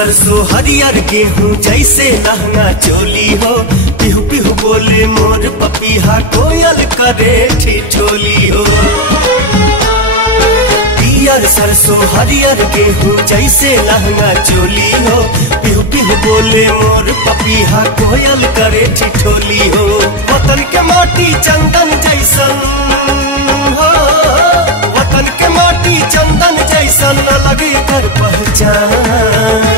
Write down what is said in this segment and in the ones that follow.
सरसों हरियर गेहूं जैसे लहंगा चोली हो। पिहु पिहु बोले मोर पपीहा, कोयल करे ठिठोली हो। पियर सरसों हरियर गेहूं जैसे लहंगा चोली हो। पिहु पिहु बोले मोर पपीहा, कोयल करे ठिठोली हो। वतन के माटी चंदन जैसन हो, वतन के माटी चंदन जैसन न लगे कर पहचान।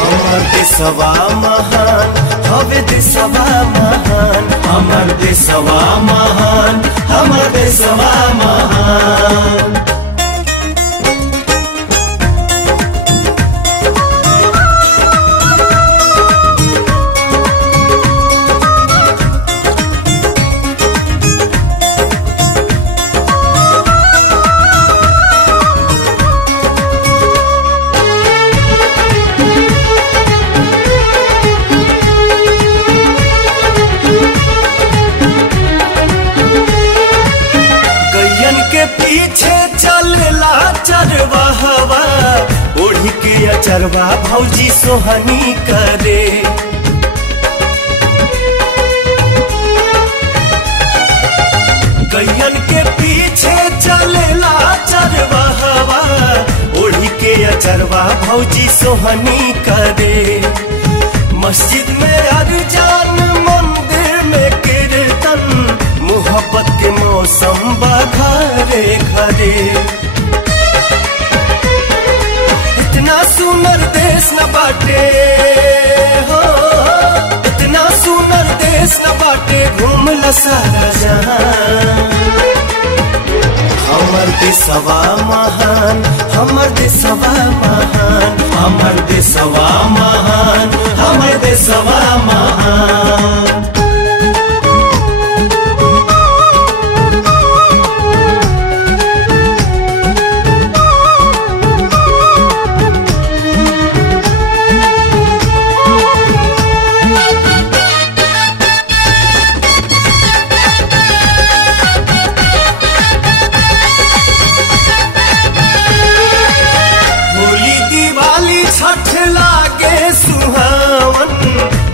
हमर देशवा महान हवे, देशवा महान हमर देशवा महान, हमर देशवा महान। पीछे चलला चरवाहवा, ओढ़ी के अचरवा भौजी सोहनी करे। गैयन के पीछे चलला चरवाहवा, ओढ़ी के अचरवा भौजी सोहनी करे। मस्जिद में अरजान, मंदिर में कीर्तन, मोहब्बत के मौसम घरे घरे। इतना सुंदर देश न बाटे हो, इतना सुंदर देश न बाटे, घूमला सारा जहां। हमर देशवा महान, हमर देशवा महान, हमर देशवा महान, हमर देशवा महान।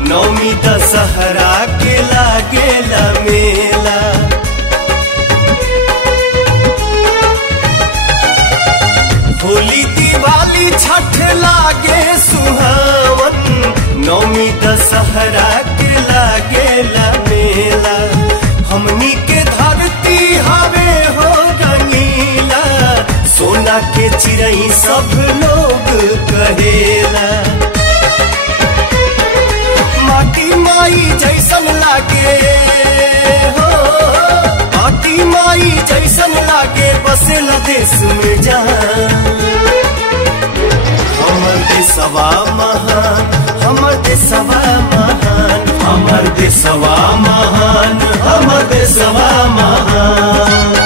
नौमी दशहरा के लागेला मेला। होली दिवाली छठ लागे सुहावन, नौमी दशहरा के लागेला मेला। हमनी के धरती हवे हो रंगीला, सोना के चिरई सब लोग कहेला। माटी माई जैसन लागे हो, माटी माई जैसन लागे, बसेल देश में जान। हमर देशवा महान, हमर देशवा महान, हमर देशवा महान, हमर देशवा महान।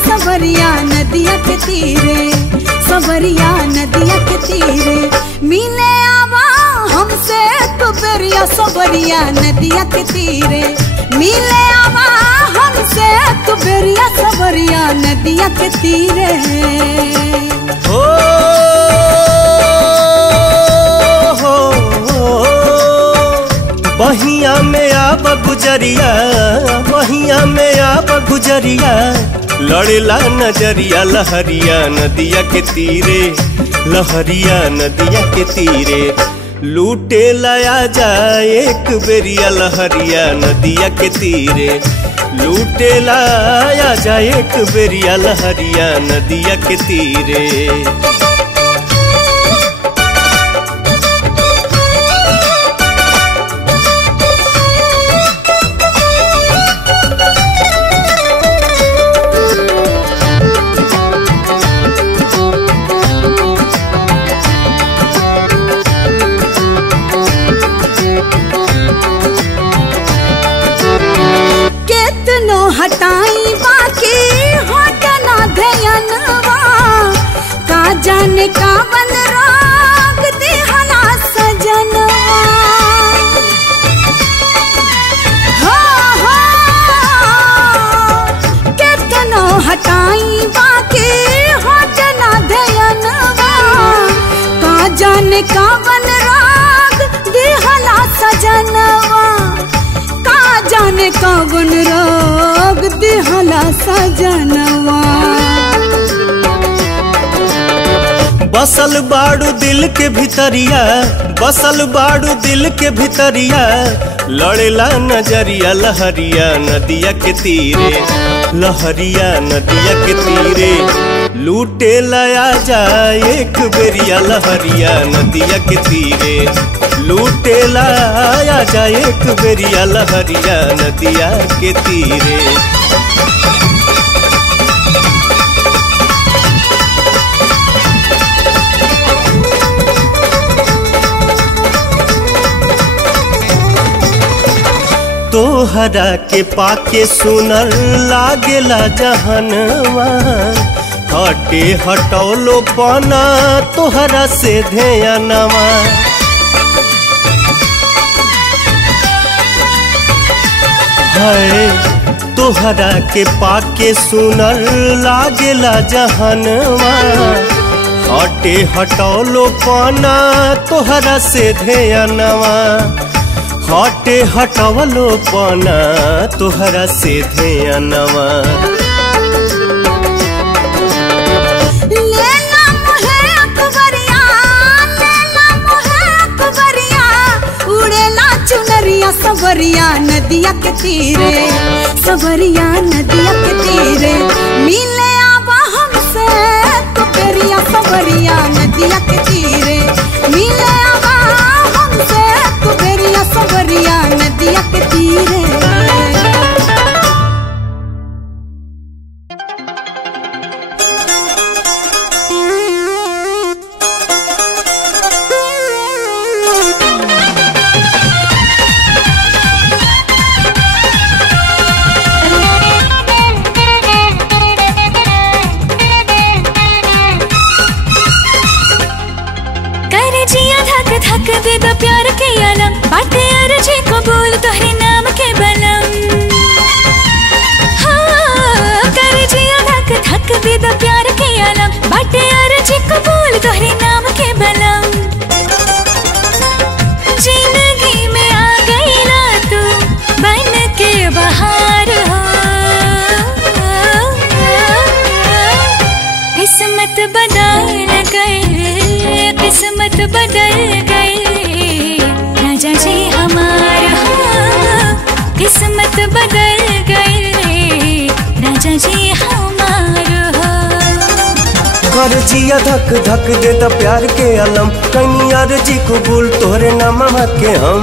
सवरिया नदिया के तीरे मिले आवा हमसे तो बेरिया। सवरिया नदिया के तीरे मिले आवा हमसे तो बेरिया। सवरिया नदिया के तीरे हो बहिया में आब गुजरिया, बहिया में आब गुजरिया लड़ेला नजरिया लहरिया नदिया के तीरे, लहरिया नदिया के तीरे लूटे लाया जाए एक बेरिया लहरिया नदिया के तीरे, लूटे लाया जाए एक बेरिया लहरिया नदिया के तीरे। हटाई बाकी हटना ध्यानवा का जाने का बन राग दिहला सजनवा। हो कितनो हटाई बाकी हटना ध्यानवा का जाने का बन राग दिहला सजनवा, का जाने का बन राग दिहला सजनवा। बसल बाड़ू दिल के भितरिया, बसल बाड़ू दिल के भितरिया लड़ेला नजरिया लहरिया नदिया के तीरे, लहरिया नदिया के तीरे लूटे लाया जाए एक बेरिया लहरिया नदिया के तीरे, लूटे लाया जाए एक बेरिया लहरिया नदिया के तीरे। तोहरा के पाके सुनर लागेला जहनवा, हटे हटौलो पाना तोहरा से ध्यानवा। है तोहरा के पाके सुनर लागेला जहनवा, हटे हटौलो पाना तोहरा से ध्यानवा, हटे हटवलो पाना तोहरा से ध्यानवा। लेला मोहे अकबरिया, लेला मोहे अकबरिया उड़ेला चुनरिया सवरिया नदिया के तीरे, सवरिया नदिया के तीरे मिले आवा हमसे तो बेरिया सवरिया नदिया के तीरे, मिले आवा हमसे तो बेरिया सवरिया नदिया के तीरे। दे दो प्यार के आलम बाटे अर्जी कबूल तोहरे नाम के बलम। हाँ कर जिया धक धक दे दो प्यार के आलम बाटे अर्जी कबूल तोहरे नाम के बलम। जिंदगी में आ गई ना तू बन के बहार हो, किस्मत बदल गई, किस्मत बदल गई राजा जी हमारा, किस्मत बदल गई राजा जी हमारा। कर जिया धक धक दे द प्यार के आलम कहीं अर्जी कबूल तोहरे नाम के हम।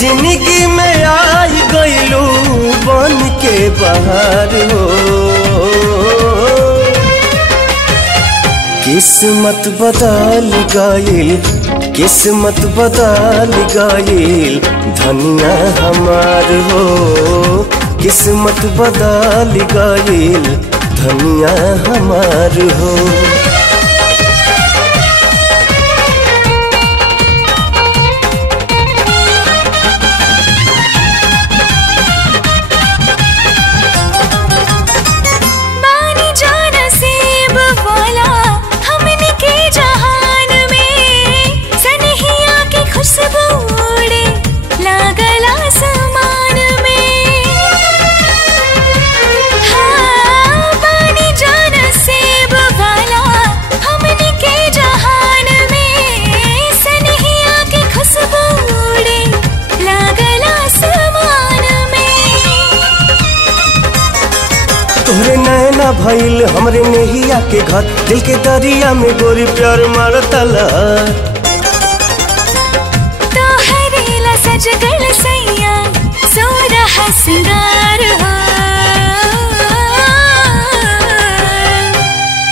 जिंदगी में आई गईलू बन के बाहर हो, किस्मत बदल गईल, किस्मत बदल गईल धनिया हमार हो, किस्मत बदल गईल धनिया हमार हो। खुशबू उड़े लागल आसमान में, तोहरे नैना भइल हमरे नेहिया के घर, दिल के दरिया में गोरी प्यार मारता लहर। तोहरे ला सज गल सैया सोरहा सिंगार हो,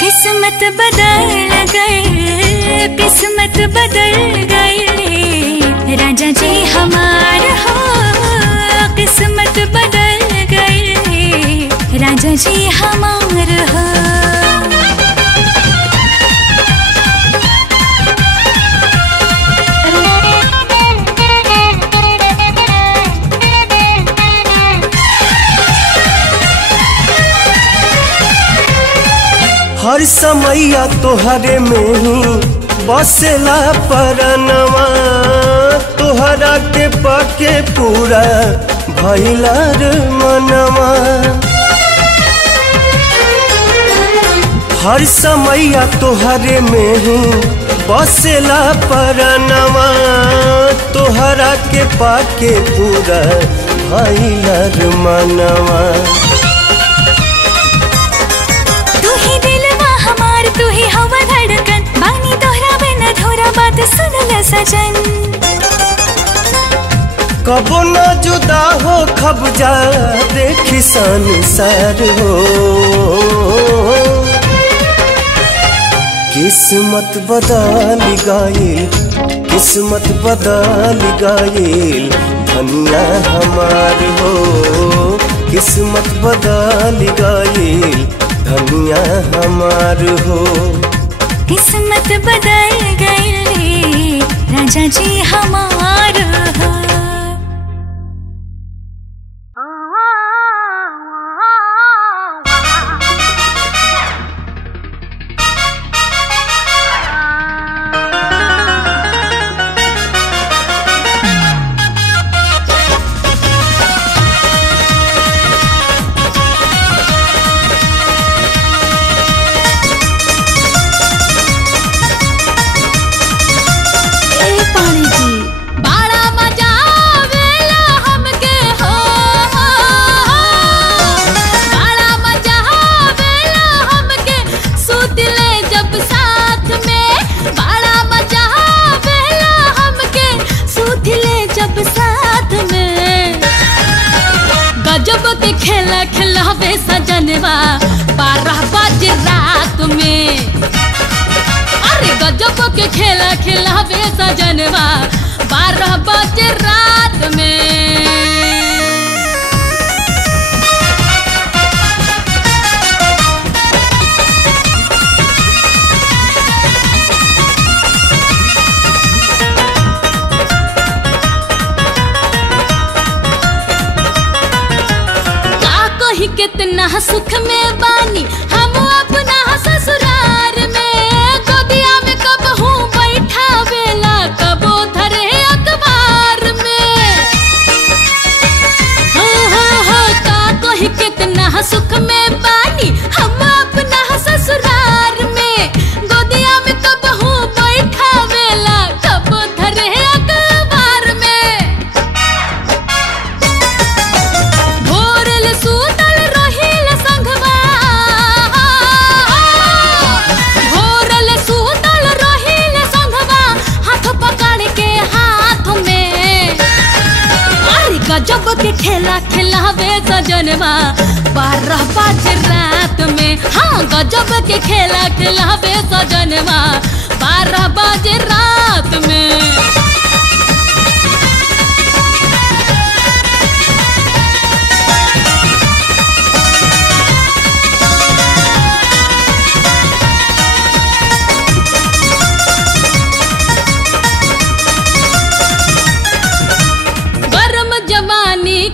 किस्मत बदल गए, किस्मत बदल गए राजा जी हमार हो, किस्मत बदल गए राजा जी हमार हो। हर समैया तोहरे में ही बसेला परनवा, तोहरा के पाके पूरा भइला रे मनवा। हर समैया तोहरे में ही बसेला परनवा, तोहरा के पाके पूरा भइला रे मनवा। तू ही हवा धड़कन बानी तोहरा बिना धोरा बात सुनल सजन। कबो न जुदा हो खब जा देखी संसार हो, किस्मत बदल गइल, किस्मत बदल गइल धनिया हमार हो, किस्मत बदल गइल धनिया हमार हो। किस्मत बदल गई राजा जी हमार हो। खेला खिलावे सजनवा 12 बजे रात में, अरे गजब के खेला खिलावे सजनवा 12 बजे रात में। कितना सुख में बानी हम अपना ससुराल में, गोदिया में कब हूँ बैठा वेला कबो धरे अखबार में। हो का कोई कितना सुख में बानी हम अपना ससुराल में, गोदिया में कब हूँ बैठा वेला कबो धरे अखबार में। भोरल सूतल गजब के खेला खिलावे सजनवा 12 बजे रात में। हाँ गजब के खेला खिलावे सजनवा 12 बजे रात में।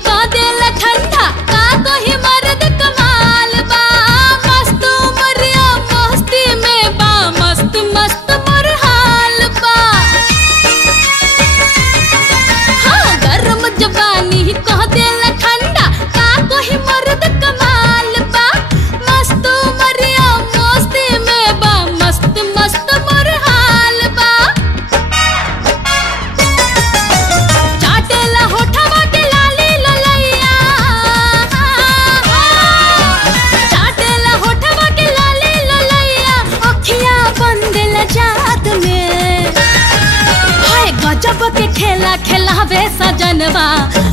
का दिल ठंडा का कोई मर्द कमाल बा, मस्त उमरिया मस्ती में बा, मस्त मस्त मोर हाल बा। खेला खिलावे सजनवा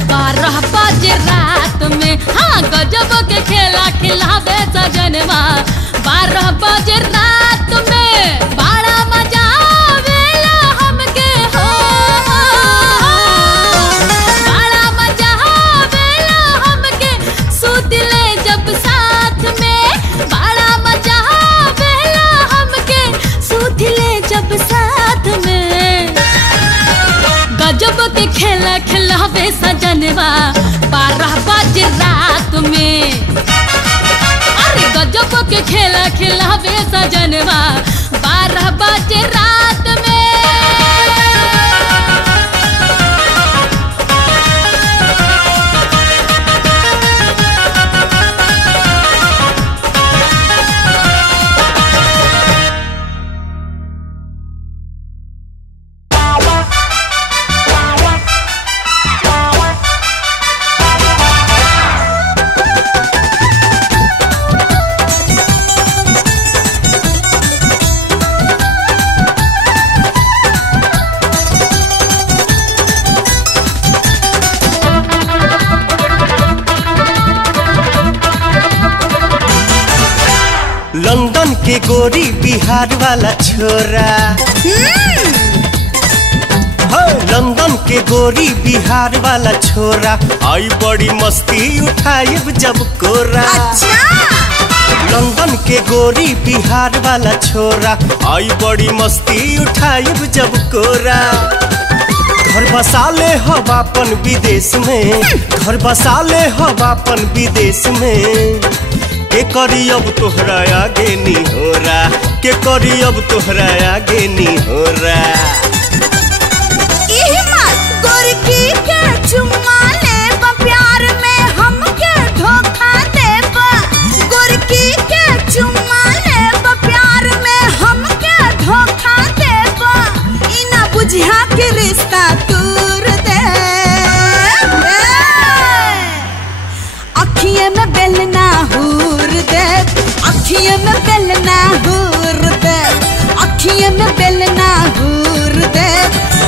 12 बजे रात में। हाँ गजब के खेला खिलावे सजनवा 12 बजे रात में। बड़ा मजा आवेला हमके हो, बड़ा मजा आवेला हमके सुतले जब साथ में। बड़ा मजा आवेला हमके सुतले जब साथ में। गजब के खेला खिलावे सजनवा 12 बजे रात में। अरे गजब के खेला खिलावे सजनवा 12 बजे रात में। लंदन के गोरी बिहार वाला छोरा। लंदन के गोरी बिहार वाला छोरा आई बड़ी मस्ती उठाइब जब कोरा। लंदन के गोरी बिहार वाला छोरा आई बड़ी मस्ती उठाइब जब कोरा। घर बसाले हवापन विदेश में, घर बसाले हवापन विदेश में। के करी अब तोहरा आगे नी हो रहा, के करी अब तोहरा आगे नी हो रहा। गोरकी के चुम्मा लेबा प्यार में हमके धोखा देबा। गोरकी के चुम्मा लेबा प्यार में हमके धोखा देबा। इना बुझिया के रिश्ता तोड़ दे। अखिए में बेलना हूर दे, अखिए में बेलना हूर दे, अखिए में बेलना हूर दे,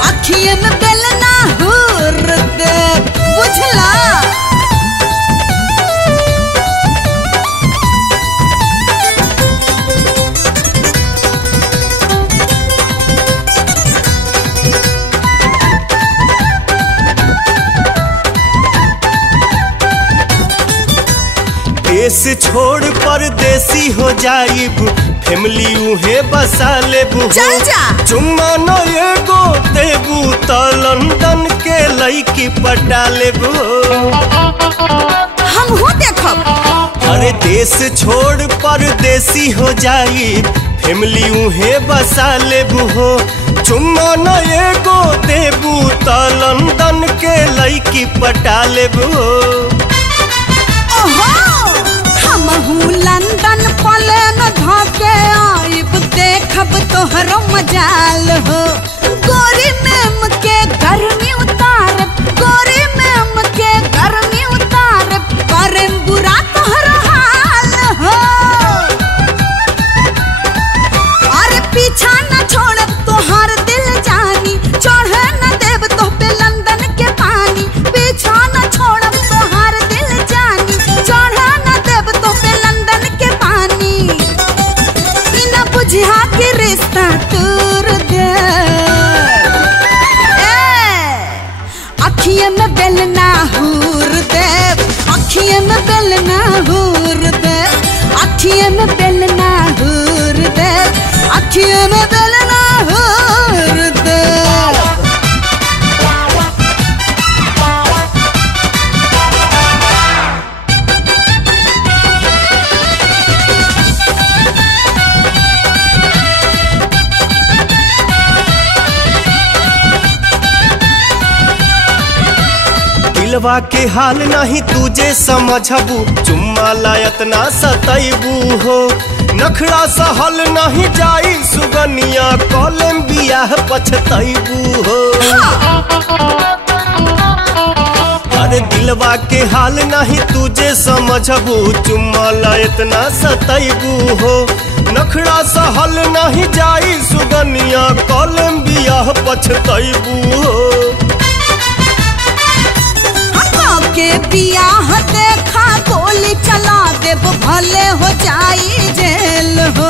अखिए में बेलना हूर दे। बुझला? देश छोड़ परदेसी हो जाइब, फैमिली उहे बसा लेबू। चल जा। चुम्मा न एगो देबू त लंदन के लईकी पटा लेबू। हम हो देखब। अरे देश छोड़ परदेसी हो जाइब, फैमिली उहे बसा लेबू हो। चुम्मा न एगो देबू त लंदन के लईकी पटा लेबू। हमहू लंदन प्लेन धोके आइब, देखब तोहरो मजाल हो। गोरी मैम के गर्मी उतारब, गोरी मैम के गर्मी उतारब, करेम बुरा तोहरो हाल हो। अरे पीछा न छोड़ब तोहर दिल जानी, चढ़े न देब तो पे लंदन के पानी। पीछा न छोड़ब तोहर दिल जानी, चढ़े न देब तो पे लंदन के पानी। इना बुझिया के रिश्ता तोड़ दे। अखिए में बेलना हूर दे, अखिए में बेलना हूर दे, अखिए में बेलना हूर दे, अखिए में बेलना हूर दे। दिलवा के हाल नहीं तुझे समझबू, चुम्मा लायत ना सतैबू हो। नखरा सहल नहीं जाई सुगनिया, कॉलम बियाह पछतैबू हो। अरे दिलवा के हाल नहीं तुझे समझबू, चुम्मा इतना सतैबू हो। नखड़ा सहल नहीं जाई सुगनिया, कलम बियाह पछतैबू हो। के बियाह देखा गोली चला देव, भले हो जाई जेल हो।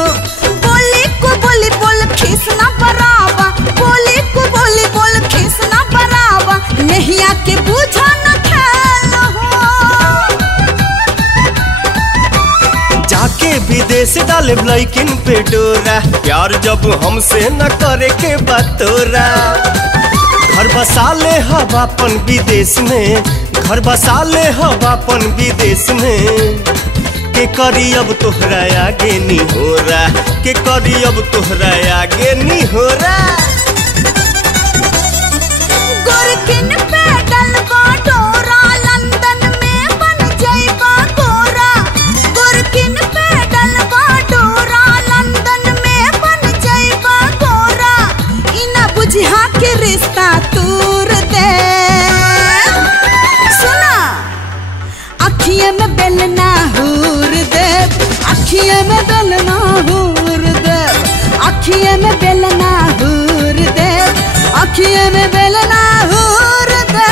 बोली को बोली बोल खीसना बराबा, बोली को बोली बोल खीसना बराबा, नहिया के बूझा न खेल हो। जाके विदेश डाले लैकिन पे डोरा, प्यार जब हमसे न करे के बतोरा। घर बसा ले हवापन विदेश में, घर बसा ले हवापन विदेश में। के करी अब तोहरा आगे नी हो रहा, के करी अब तोहरा आगे नी हो रहा। गोरकिन पे डलबा डोरा, लंदन में बन जाइबा गोरा। गोरकिन पे डलबा डोरा, लंदन में बन जाइबा गोरा। इना बुझा के रिश्ता तूर दे। सुना अखिए में बेलना हूर दे, अखिए में बेलना हूर दे, अखिए में बेलना हूर दे, अखिए में बेलना हूर दे।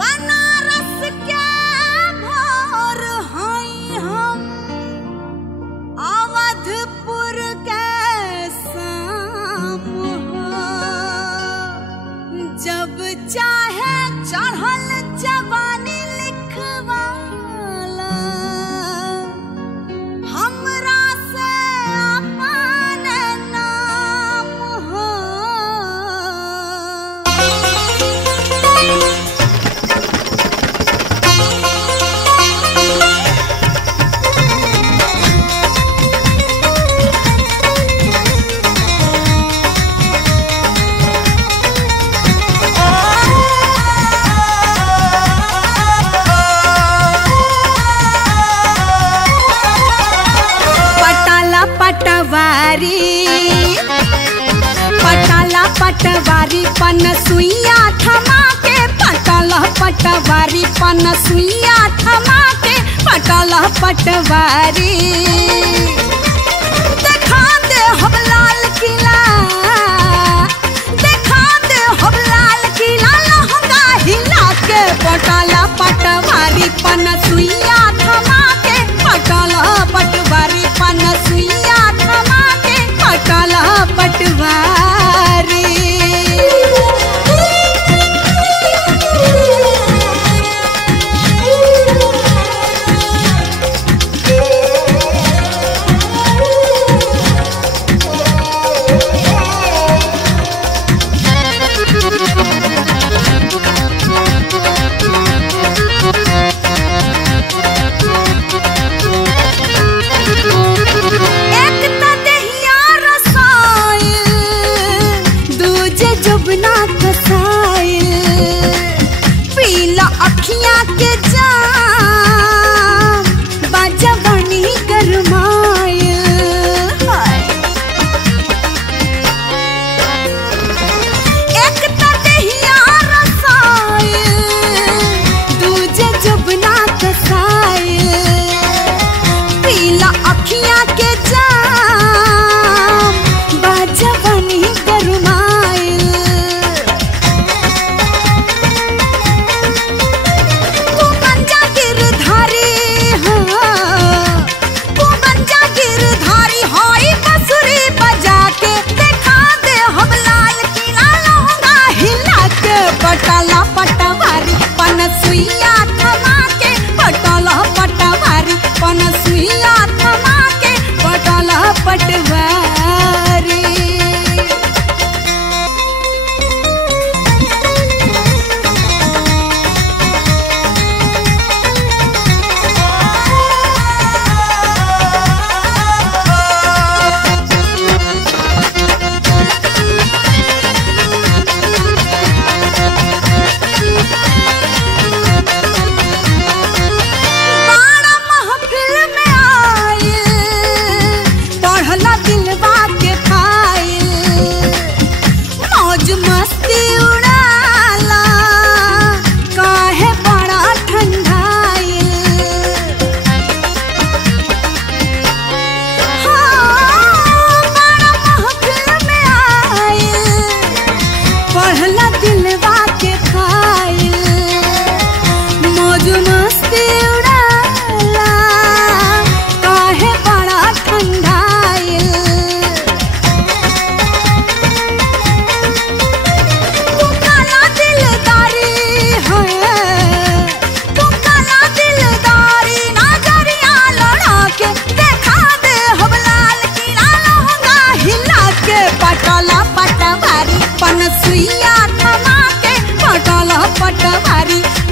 बनारस के भोर हैं हम, अवधपुर के शाम हो। जब चाहे चढ़ल जवानी लिखवाला, हमरा से अपन नाम हो। पटाला पटवारी पनसुइया थमा के, पटाला पटवारी पनसुइया थमा के, पटाला पटवारी। देखा दे हम लाल किला, देखा दे हम लाल किला, लहंगा हिला के। पटाला पटवारी पनसुइया थमा के, पटाला पटवारी पनसुइया थमा के, पटाला पटवारी।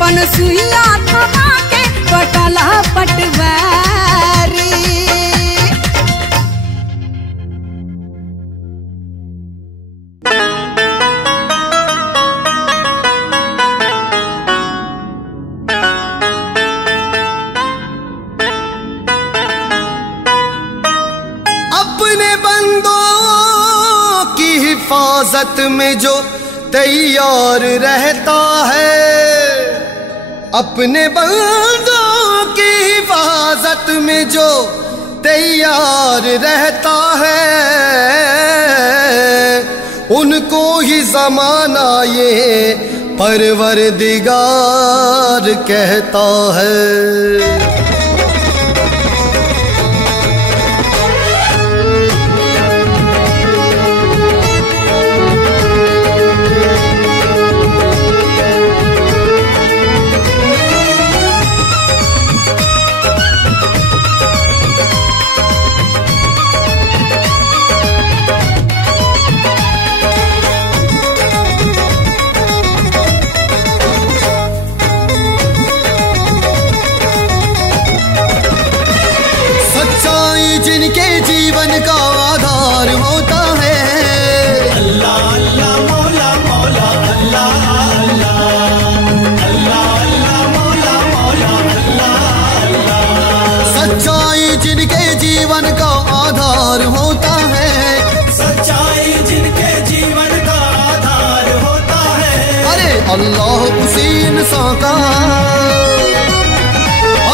अपन सुइया थमा के पटला पटवारी। हिफाजत में जो तैयार रहता है, अपने बंदों की हिफाजत में जो तैयार रहता है, उनको ही ज़माना ये परवरदिगार कहता है। जिनके जीवन का आधार होता है, अल्लाह अल्लाह मौला मौला अल्लाह अल्लाह अल्लाह अल्लाह मौला मौला अल्लाह अल्लाह। सच्चाई जिनके जीवन का आधार होता है, सच्चाई जिनके जीवन का आधार होता है। अरे अल्लाह उसी इंसान का,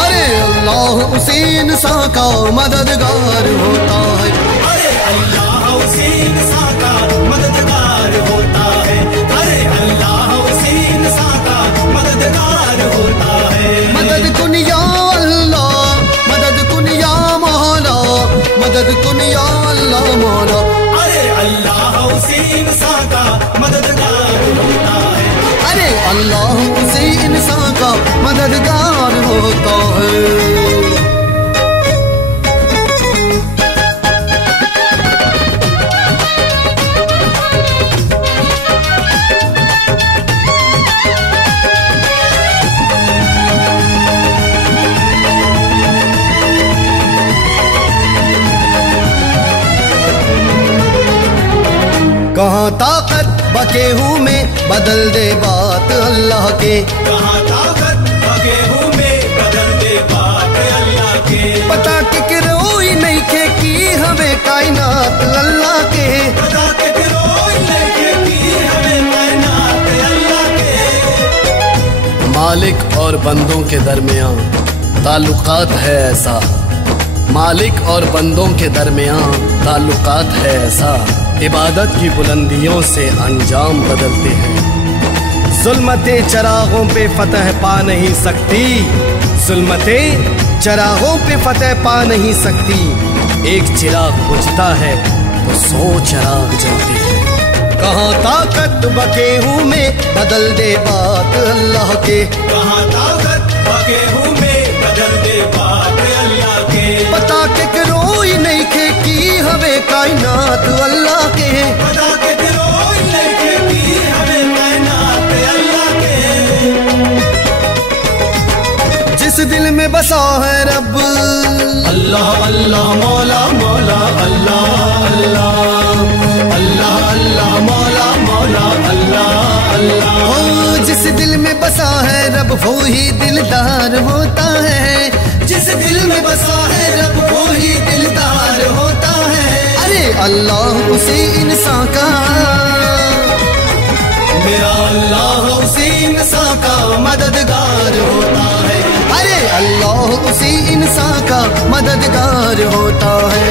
अल्लाह उसी इंसान का मददगार होता है। अरे अल्लाह उसी इंसान का मददगार होता है। अरे अल्लाह उसी इंसान का मददगार होता है। मदद कुन या अल्लाह, मदद कुन या मौला, मदद कुन या अल्लाह मौला। अरे अल्लाह उसी इंसान का मददगार होता है। अरे अल्लाह उसी इंसान का मददगार होता है। कहाँ ताकत बकेहू में बदल दे बात अल्लाह के, कहाँ ताकत बकेहू में बदल दे बात अल्लाह के। पता के रोई नहीं खे की हमें कायनात अल्लाह के, पता के रोई नहीं खे की हमें कायनात अल्लाह के। मालिक और बंदों के दरमियान ताल्लुकात है ऐसा, मालिक और बंदों के दरमियान ताल्लुकात है ऐसा, इबादत की बुलंदियों से अंजाम बदलते हैं। जुल्मतें चरागों पे फतह पा नहीं सकती, जुल्मतें चरागों पे फतह पा नहीं सकती। एक चिराग बुझता है तो 100 चिराग जलते हैं। कहाँ ताकत बकेहू में बदल दे बात अल्लाह के, कहाँ ताकत बकेहू में बदल दे बात अल्लाह के। पता के रोई नहीं खे की हमें कायनात अल्लाह के, पता के रोई नहीं खे की हमें कायनात अल्लाह के। जिस दिल में बसा है रब अल्लाह अल्लाह मौला मौला अल्लाह अल्लाह अल्लाह अल्लाह मौला मौला अल्लाह अल्लाह। हो जिस दिल में बसा है रब वो ही दिलदार होता है, जिस दिल में बसा है रब वो ही दिलदार होता है। अरे अल्लाह उसी इंसान का, मेरा अल्लाह उसी इंसान का मददगार होता है। अरे अल्लाह उसी इंसान का मददगार होता है।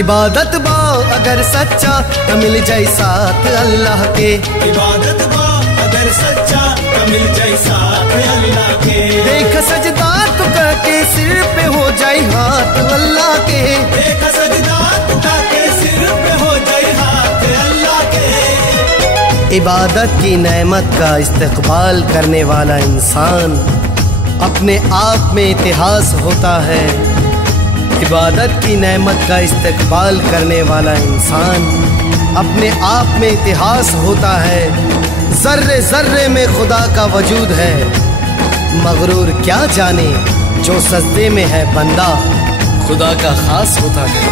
इबादत बा अगर सच्चा तो मिल जाए साथ अल्लाह के, इबादत बा अगर सच्चा तो मिल जाए साथ अल्लाह के। देख सजदा तो करके सिर पे हो जाए हाथ अल्लाह के, देख सजदा तो करके सिर पे हो जाए हाथ अल्लाह के। इबादत की नेमत का इस्तकबाल करने वाला इंसान अपने आप में इतिहास होता है। इबादत की नेमत का इस्तकबाल करने वाला इंसान अपने आप में इतिहास होता है। ज़र्रे ज़र्रे में खुदा का वजूद है, मगरूर क्या जाने जो सजदे में है बंदा खुदा का खास होता है।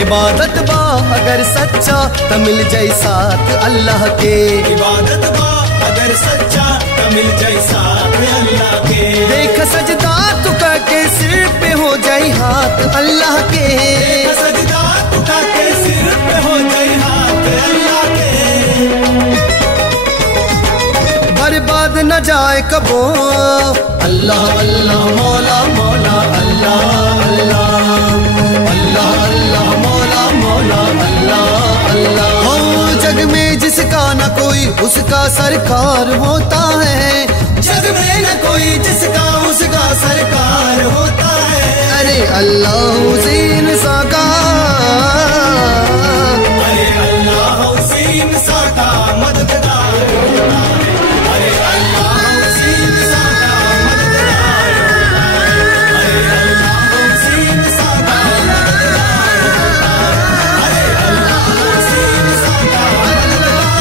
इबादत बा अगर सच्चा त मिल जाई साथ अल्लाह के, इबादत बा अगर सच्चा त मिल जाई साथ अल्लाह के। देख सजदा तू के सिर पे हो जाई हाथ अल्लाह के, देख सजदा तू के सिर पे हो जाई हाथ अल्लाह के। बर्बाद न जाए कबो अल्लाह अल्लाह मौला मौला अल्लाह अल्लाह अल्लाह अल्लाह मौला मौला अल्लाह अल्लाह। हो जग में जिसका न कोई उसका सरकार होता है, जग में न कोई जिसका उसका सरकार होता है। अरे अल्लाह हुसैन साका, अरे अल्लाह हुसैन साका मददगार होता है। अरे अल्लाह हुसैन साका मददगार होता है। अरे अल्लाह हुसैन साका मददगार होता है। अरे अल्लाह हुसैन साका मददगार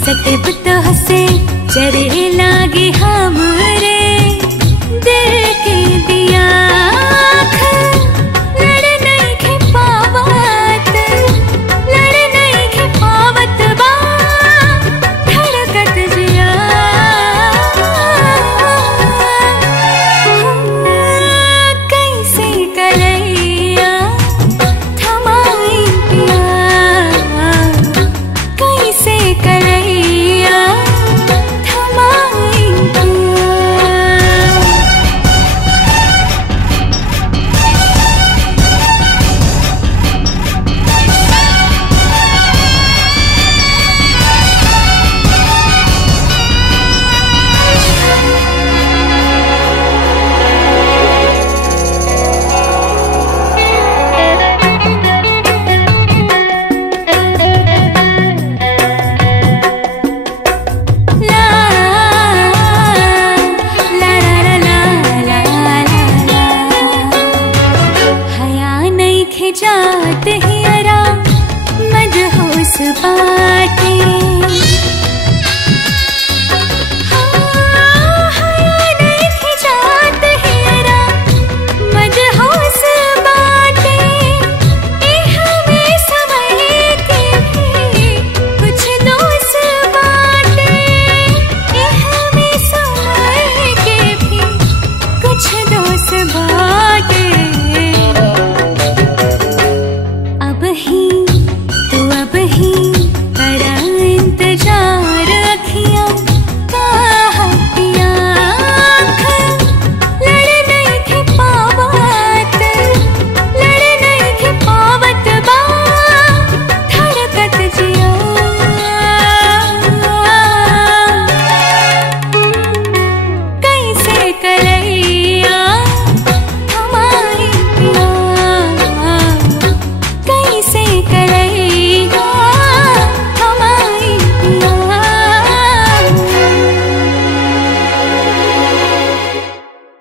सटेब तो हसे चरे लागे हम